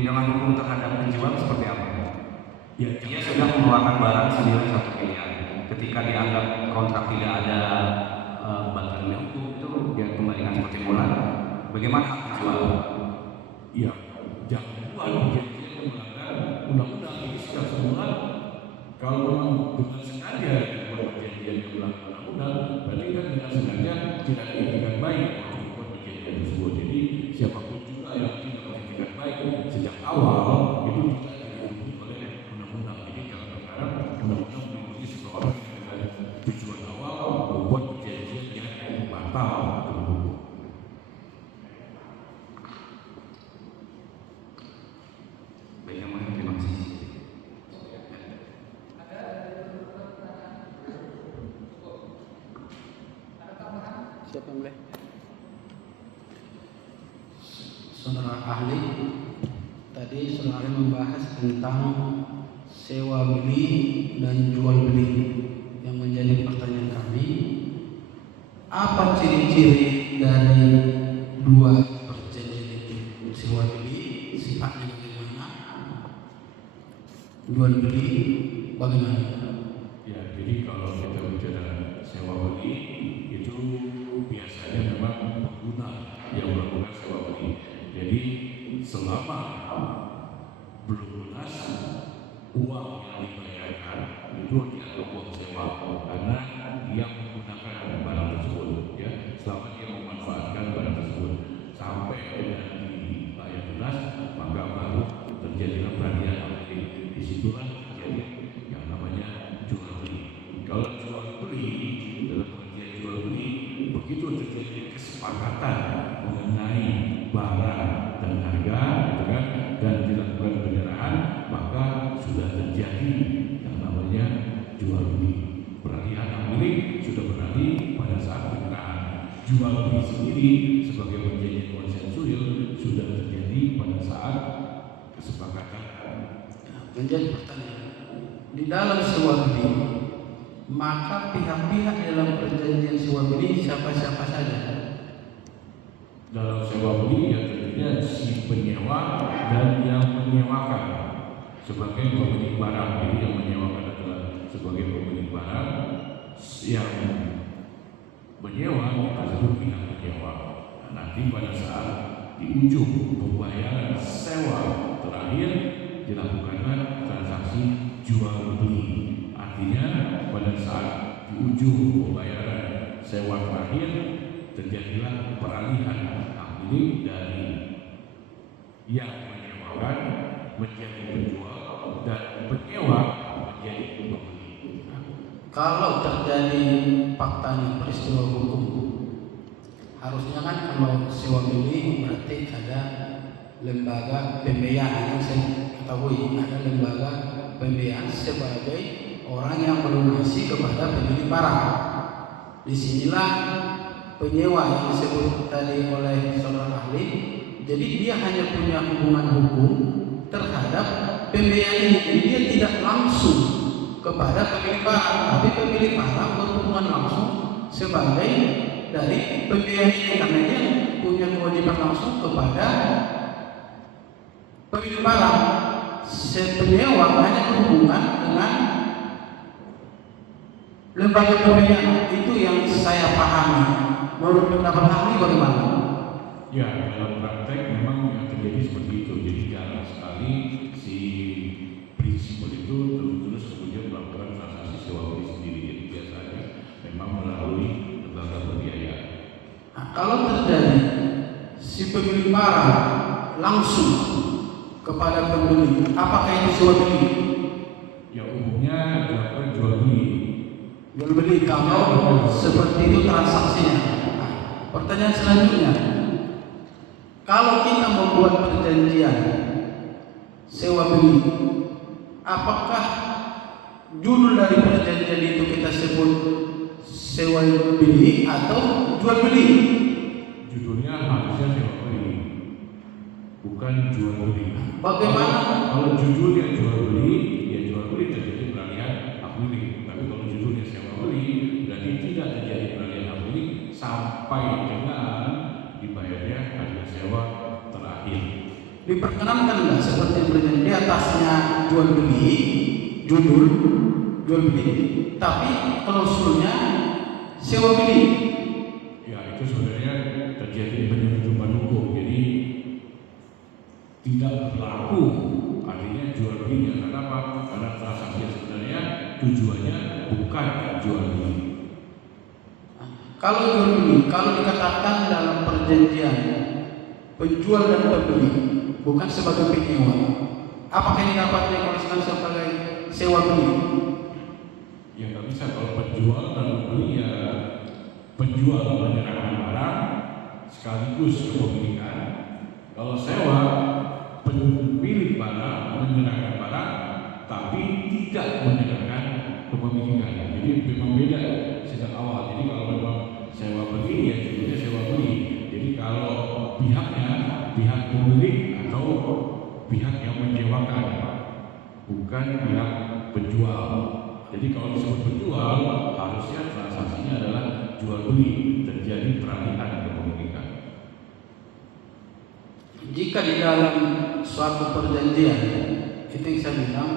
Peninjauan hukum terhadap penjual seperti apa? Ya, Dia sudah mengeluarkan barang senilai 1 miliar. Ketika dianggap kontrak tidak ada batalnya hukum, itu dia kembalikan seperti mula. Bagaimana hak penjual? ya, jangan buat perjanjian yang melanggar undang-undang. Ini sudah semula. Kalau memang dengan sengaja dibuat perjanjian yang melanggar undang-undang, berarti kan dengan sengaja tidak diinginkan baik untuk membuat perjanjian tersebut. Jadi siapapun juga yang tidak menginginkan baik sejak awal itu tidak dilindungi oleh undang-undang. Jadi jangan berharap undang-undang melindungi seseorang yang dengan tujuan awal membuat perjanjian yang batal dalam hukum. Baik, yang mulia, terima kasih. Siapa yang boleh? Saudara ahli, tadi saudara ahli membahas tentang sewa beli dan jual beli. Yang menjadi pertanyaan kami, apa ciri-ciri dari dua perjanjian itu? Sewa beli sifatnya bagaimana? Jual beli bagaimana? Ya, jadi kalau kita bicara sewa beli itu biasanya memang pengguna yang melakukan sewa beli. Jadi selama belum lunas uang yang dibayarkan itu dianggap uang sewa karena dia menggunakan barang tersebut. Ya, selama dia memanfaatkan barang tersebut sampai dengan dibayar lunas, maka baru terjadilah peralihan beli. Disitulah terjadi yang namanya jual beli. Kalau jual beli dalam pengertian jual beli, begitu terjadi kesepakatan mengenai barang dan harga, gitu kan, dan dilakukan penyerahan, maka sudah terjadi yang namanya jual beli. Peralihan hak milik sudah beralih pada saat penyerahan. Jual beli sendiri sebagai perjanjian konsensual sudah terjadi pada saat kesepakatan. Menjadi pertanyaan, di dalam sewa beli, maka pihak-pihak dalam perjanjian sewa beli siapa-siapa saja? Dalam sewa beli ya tentunya si penyewa dan yang menyewakan sebagai pemilik barang. Jadi yang menyewakan adalah sebagai pemilik barang, yang menyewa kita sebut pihak penyewa. Nah, nanti pada saat di ujung pembayaran sewa terakhir dilakukanlah transaksi jual beli. Artinya pada saat di ujung pembayaran sewa terakhir terjadilah peralihan hak milik dari yang menyewakan menjadi penjual dan penyewa menjadi pembeli. Kalau terjadi faktanya peristiwa hukum, harusnya kan kalau sewa beli berarti ada lembaga pembiayaan. Yang saya ketahui ada lembaga pembiayaan sebagai orang yang melunasi kepada pemilik barang. Disinilah penyewa yang disebut tadi oleh saudara ahli. Jadi dia hanya punya hubungan hukum terhadap pembiayaan ini. Jadi dia tidak langsung kepada pemilik barang, tapi pemilik barang berhubungan langsung sebagai dari pembiayaan ini, karena dia punya kewajiban langsung kepada pemilik barang. Penyewa hanya berhubungan dengan lembaga pembiayaan. Itu yang saya pahami. Menurut pendapat ahli bagaimana? Ya, dalam praktek memang yang terjadi seperti itu. Jadi jarang sekali si prinsipal itu terus kemudian melakukan transaksi sewa beli sendiri. Jadi biasanya memang melalui lembaga pembiayaan. Nah, kalau terjadi si pemilik barang langsung kepada pembeli, apakah itu sewa beli? Ya, umumnya dilakukan jual beli. Jual beli kalau seperti itu transaksinya. Nah, pertanyaan selanjutnya, kalau kita membuat perjanjian sewa beli, apakah judul dari perjanjian itu kita sebut sewa beli atau jual beli? Judulnya harusnya sewa beli, bukan jual beli. Bagaimana? Kalau judulnya jual beli, ya jual beli terjadi peralihan hak milik. Tapi kalau judulnya sewa beli, berarti tidak terjadi peralihan hak milik sampai dengan dibayarnya harga sewa terakhir. Diperkenankan nggak seperti perjanjian di atasnya jual beli, judul jual beli, tapi klausulnya sewa beli. Ya, itu sebenarnya terjadi penyelundupan hukum. Jadi tidak berlaku artinya jual belinya. Kenapa? Karena transaksi sebenarnya tujuannya bukan jual beli. Kalau jual beli, kalau dikatakan dalam perjanjian penjual dan pembeli bukan sebagai penyewa, apakah ini dapat dikatakan sebagai sewa beli? Ya nggak bisa. Kalau penjual dan pembeli ya penjual menyerahkan barang sekaligus kepemilikan. Kalau sewa, pemilik barang menyerahkan barang tapi tidak menyerahkan kepemilikan. Jadi memang beda sejak awal. Jadi kalau memang sewa beli ya judulnya sewa beli. Jadi kalau pihaknya pihak pemilik atau pihak yang menyewakan, bukan pihak penjual. Jadi kalau disebut penjual, harusnya transaksinya adalah jual beli, terjadi peralihan kepemilikan. Jika di dalam suatu perjanjian, itu yang saya bilang,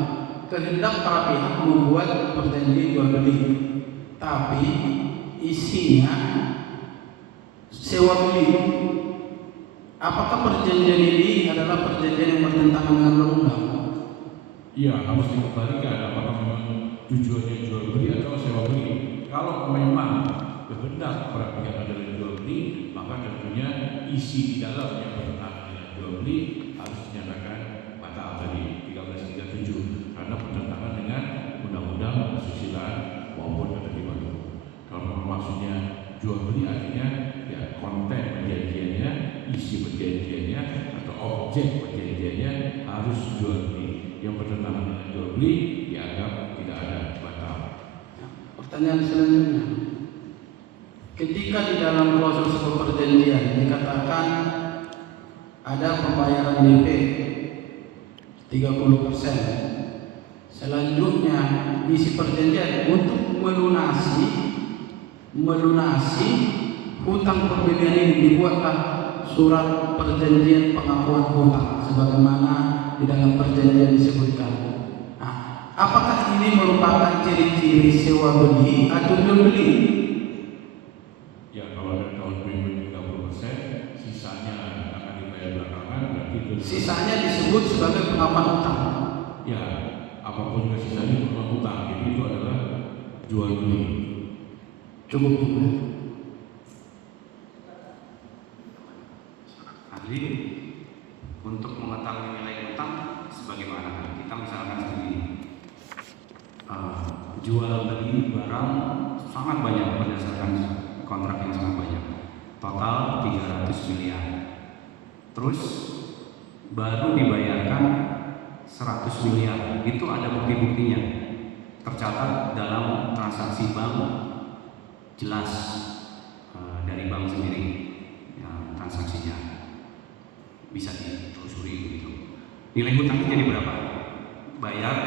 kehendak para pihak membuat perjanjian jual beli, tapi isinya sewa beli. Apakah perjanjian ini adalah perjanjian yang bertentangan dengan undang-undang? Iya, harus dikembalikan apakah memang tujuannya jual beli atau sewa beli. Kalau memang kehendak para pihak adalah jual beli, maka tentunya isi di dalam yang bertentangan dengan jual beli harus dinyatakan batal tadi 1337 karena bertentangan dengan undang-undang kesusilaan maupun ketertiban umum. Kalau memang maksudnya jual beli artinya ya konten perjanjiannya, isi perjanjiannya atau objek perjanjiannya harus jual beli. Yang bertentangan dengan jual beli dianggap tidak ada batal. Pertanyaan selanjutnya, ketika di dalam klausul sebuah perjanjian dikatakan ada pembayaran DP 30%, selanjutnya isi perjanjian untuk melunasi hutang pembelian ini dibuatlah surat perjanjian pengakuan hutang sebagaimana di dalam perjanjian disebutkan. Nah, apakah ini merupakan ciri-ciri sewa beli atau jual beli? Ya, kalau dari tahun 30%, sisanya akan dibayar belakangan, berarti itu. Sisanya disebut sebagai pengakuan hutang. Ya, apapun juga sisanya itu memang hutang. Jadi itu adalah jual beli. Cukup. Ahli, untuk mengetahui nilai utang sebagaimana kita misalkan sendiri jual beli barang sangat banyak berdasarkan kontrak yang sangat banyak, total 300 miliar, terus baru dibayarkan 100 miliar, itu ada bukti-buktinya tercatat dalam transaksi bank, jelas dari bank sendiri ya, transaksinya bisa ditelusuri begitu. Nilai hutangnya jadi berapa? Bayar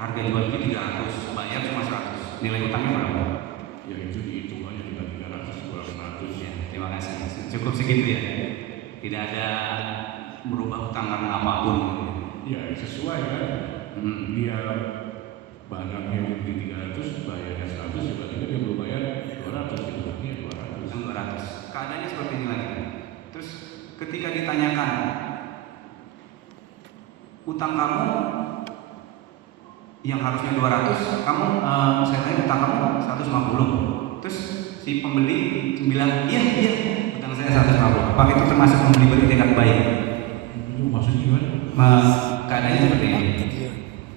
harga jual beli 300, bayar cuma 100. Nilai hutangnya berapa? Ya itu dihitung aja dengan 300 kurang 100. Ya, terima kasih. Cukup segitu ya. Tidak ada merubah hutang karena apapun. Ya sesuai kan. Dia barangnya dibeli 300, bayarnya 100, ya berarti dia belum bayar 200, hutangnya 200. Keadaannya seperti ini lagi. Terus ketika ditanyakan utang kamu yang harusnya 200, kamu saya tanya utang kamu 150. Terus si pembeli bilang iya utang saya 150. Apakah itu termasuk pembeli bertindak baik? Itu maksudnya gimana? Keadaannya seperti ini.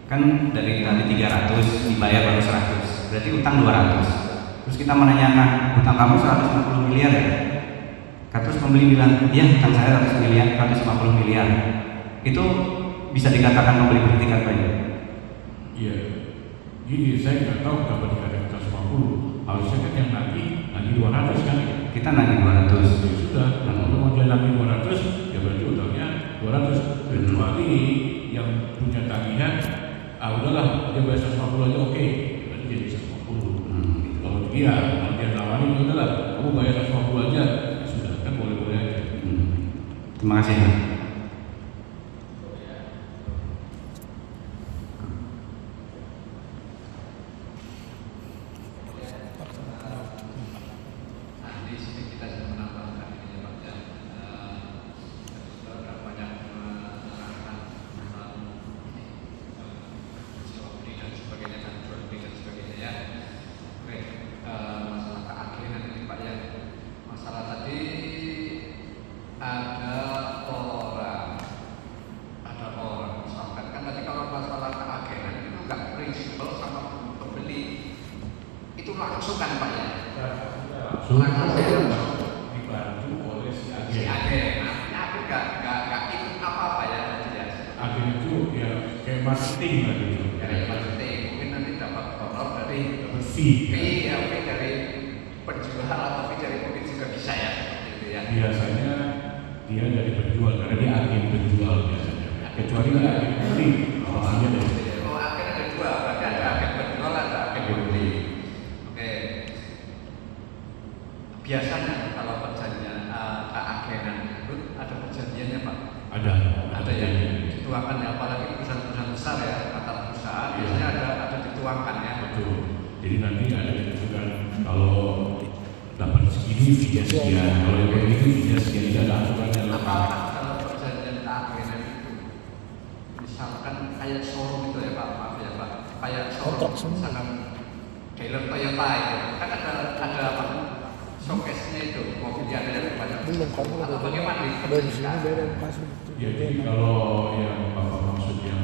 Kan dari tadi 300 dibayar baru 100, berarti utang 200. Terus kita menanyakan utang kamu 150 miliar ya? Terus pembeli bilang iya utang saya 150 miliar. Itu bisa dikatakan pembeli bertindak baik? Iya. Gini, saya nggak tahu kenapa dikatakan 150. Harusnya kan yang nagih 200 kan? Kita nagih 200. Ya sudah, kalau mau dia nagih 200, ya berarti utangnya 200. Kecuali yang punya tagihan, udahlah dia bayar 150 aja oke, berarti jadi 150. Kalau dia nawarin, udahlah kamu bayar 150 aja, sudah kan boleh-boleh aja. Terima kasih. dibantu oleh si Si agen. agen, artinya agen nggak ikut apa-apa ya jelas. Agen itu ya kayak marketing lah gitu. Dari marketing mungkin nanti dapat honor dari Dapat fee. fee ya, fee dari penjual atau fee dari mungkin juga bisa ya seperti itu ya. Biasanya dia dari penjual karena dia agen penjual biasanya. Kecuali dia agen beli, pastinya dari Oh, agen ada dua, berarti ada agen penjual, ada agen pembeli. Oke. Biasanya kalau perjanjian keagenan itu ada perjanjiannya Pak. ada Yang dituangkan ya, apalagi perusahaan-perusahaan besar ya, antar perusahaan biasanya ada dituangkan ya. betul. Jadi nanti ada ditentukan kalau dapat segini fee sekian, kalau yang begitu fee sekian, tidak ada aturannya lengkap. Apakah dalam perjanjian keagenan itu misalkan kayak showroom itu ya Pak, maaf ya Pak, kayak showroom misalkan dealer Toyota itu kan ada apa showcase-nya itu mobilnya ada banyak belum kamu atau bagaimana dari sini beda kasih Jadi kalau yang Bapak maksud yang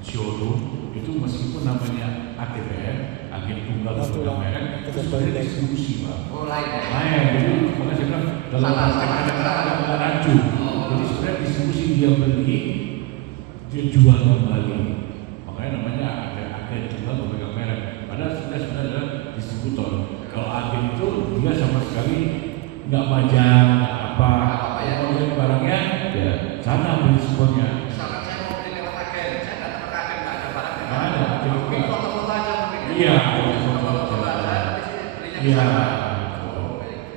showroom itu meskipun namanya ATPN, agen tunggal pemegang merek, itu sebenarnya distribusi Pak. oh lain ya. Lain, jadi makanya saya bilang dalam konsep ada rancu. Jadi sebenarnya distribusi dia beli, dia jual kembali. Makanya namanya agen tunggal pemegang merek. Padahal sebenarnya adalah distributor. Kalau agen itu dia sama sekali nggak pajak, nggak apa. Kalau dia barangnya, ya sana beli semuanya. Misalkan saya mau beli lewat agen, saya datang ke agen nggak ada barangnya. Nggak ada, agen Mungkin juga. foto-foto aja mungkin. Iya, Foto-foto aja, tapi belinya di Iya. sana.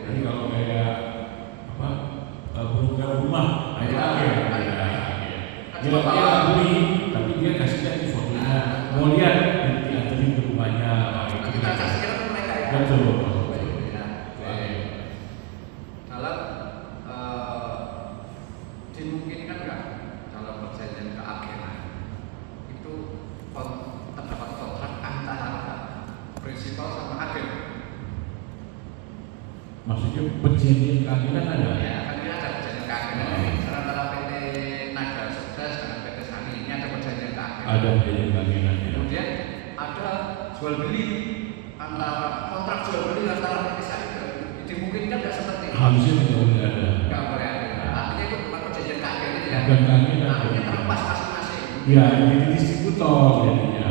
Jadi kalau kayak apa broker rumah, nah itu agen. Dia beli, tapi dia kasihnya di fotonya. Mau lihat, diantarin ke rumahnya. Itu Kita saksikan ke mereka ya. betul. Ya, oke. Dalam dimungkinkan nggak dalam perjanjian keagenan itu terdapat kontrak antara prinsipal sama agen. Maksudnya perjanjian keagenan ada? Ya, kan ini ada perjanjian keagenan. Antara PT Naga Sukses dengan PT Sani ini ada perjanjian keagenan. Ada perjanjian keagenan. Ya. Kemudian ada jual beli antara kontrak jual beli antara PT Sani dimungkinkan nggak seperti itu? Harusnya tidak boleh ada. Nggak boleh ada. Artinya itu bukan perjanjian keagenan ya. Bukan keagenan. Artinya terlepas masing-masing. Ya, jadi distributor jadinya.